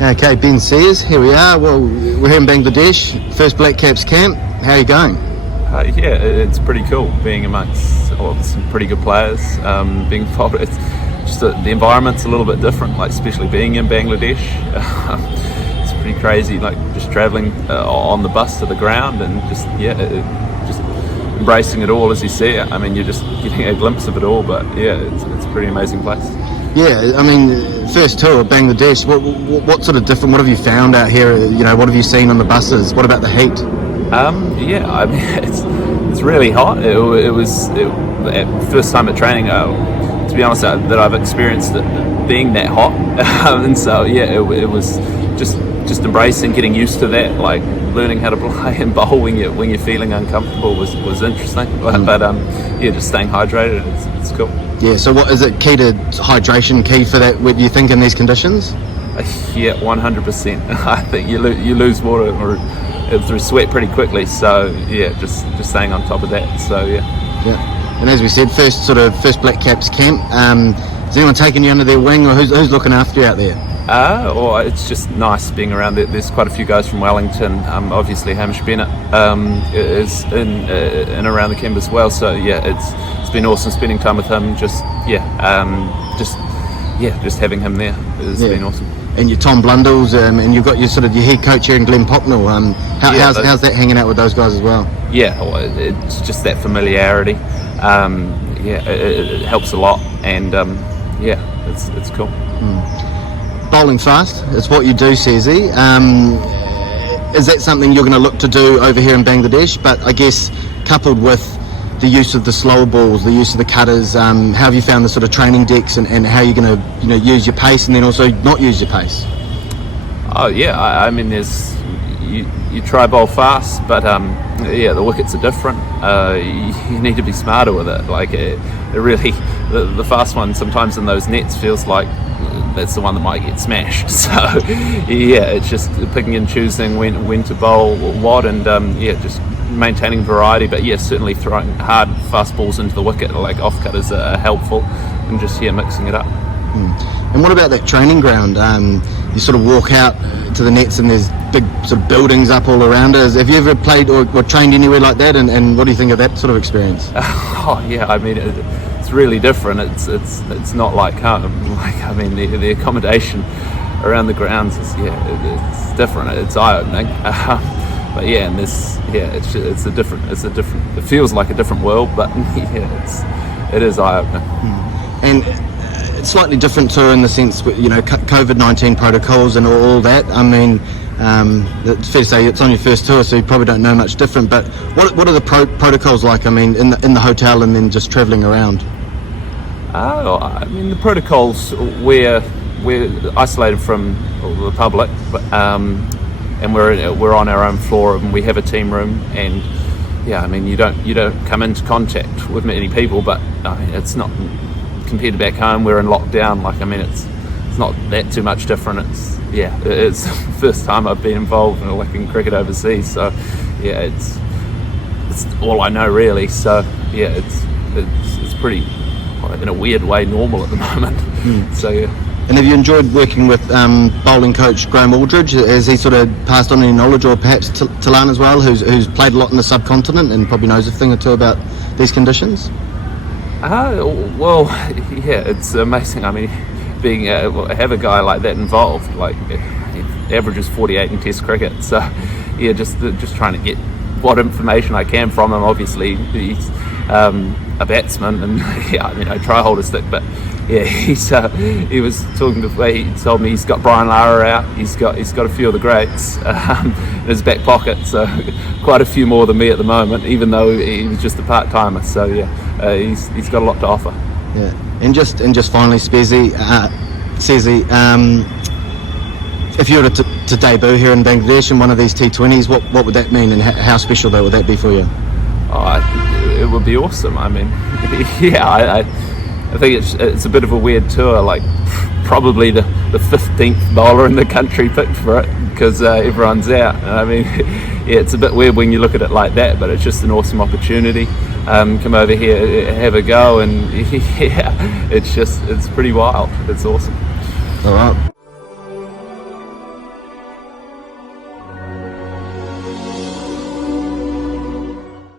Okay, Ben Sears, here we are. Well, we're here in Bangladesh, first Black Caps camp. How are you going? Yeah, it's pretty cool being amongst some pretty good players. Being involved, it's just the environment's a little bit different. Like especially being in Bangladesh, it's pretty crazy. Like just traveling on the bus to the ground and just embracing it all as you see it. I mean, you're just getting a glimpse of it all. But yeah, it's a pretty amazing place. Yeah, I mean, first tour of Bangladesh. What sort of different? What have you found out here? You know, what have you seen on the buses? What about the heat? Yeah, I mean, it's really hot. It was first time at training. To be honest, that I've experienced it being that hot, and so yeah, it was just embracing, getting used to that, like learning how to play and bowl when you're feeling uncomfortable was interesting. But yeah, just staying hydrated, it's cool. Yeah. So, what is it? Key to hydration? Key for that? What do you think in these conditions? Yeah, 100%. I think you lose water or through sweat pretty quickly. So yeah, just staying on top of that. So yeah. Yeah. And as we said, first Black Caps camp. Is anyone taking you under their wing, or who's looking after you out there? Or it's just nice being around there. There's quite a few guys from Wellington. Obviously Hamish Bennett is in around the camp as well. So yeah, it's been awesome spending time with him. Just having him there has been awesome. And your Tom Blundells, and you've got your head coach here in Glenn Pocknell. How's that hanging out with those guys as well? Yeah, well, it's just that familiarity. It helps a lot, and it's cool. Bowling fast, it's what you do, Searsy. Is that something you're going to look to do over here in Bangladesh? But I guess coupled with the use of the slower balls, the use of the cutters, how have you found the sort of training decks, and how you're going to use your pace and then also not use your pace? Oh yeah, I mean there's you try bowl fast, but the wickets are different. You need to be smarter with it. Like it really, the fast one sometimes in those nets feels like that's the one that might get smashed. So yeah, it's just picking and choosing when to bowl what, and just maintaining variety. But yeah, certainly throwing hard fast balls into the wicket, like off cutters are helpful, and just mixing it up. And what about that training ground? You sort of walk out to the nets and there's big sort of buildings up all around us. Have you ever played or trained anywhere like that? And what do you think of that sort of experience? Oh yeah, I mean it's really different. It's not like home. Like I mean the accommodation around the grounds is it's different. It's eye-opening. But yeah, and it's a different. It feels like a different world, but yeah, it is eye-opening. And it's slightly different too in the sense, COVID-19 protocols and all that. I mean, it's fair to say it's on your first tour, so you probably don't know much different. But what are the protocols like? I mean, in the hotel and then just travelling around. I mean, the protocols we're isolated from the public, but and we're on our own floor and we have a team room, and yeah, I mean you don't come into contact with many people, but I mean it's not. Compared to back home, we're in lockdown. Like I mean, it's not that too much different. It's the first time I've been involved in cricket overseas. So yeah, it's all I know really. So yeah, it's pretty in a weird way normal at the moment. So yeah. And have you enjoyed working with bowling coach Graham Aldridge? Has he sort of passed on any knowledge, or perhaps Talan as well, who's played a lot in the subcontinent and probably knows a thing or two about these conditions? Well, yeah, it's amazing. I mean, have a guy like that involved, like he averages 48 in Test cricket. So, yeah, just trying to get what information I can from him. Obviously, he's a batsman, and yeah, I mean, I try hold a stick, but yeah, he was talking before. He told me he's got Brian Lara out. He's got a few of the greats in his back pocket. So quite a few more than me at the moment, even though he was just a part timer. So yeah, he's got a lot to offer. Yeah, and just finally, Spezzy, if you were to debut here in Bangladesh in one of these T20s, what would that mean, and how special would that be for you? Oh, it would be awesome. I mean, yeah, I think it's a bit of a weird tour. Like probably the 15th bowler in the country picked for it because everyone's out. And I mean, yeah, it's a bit weird when you look at it like that, but it's just an awesome opportunity. Come over here, have a go, and yeah, it's pretty wild. It's awesome. All right.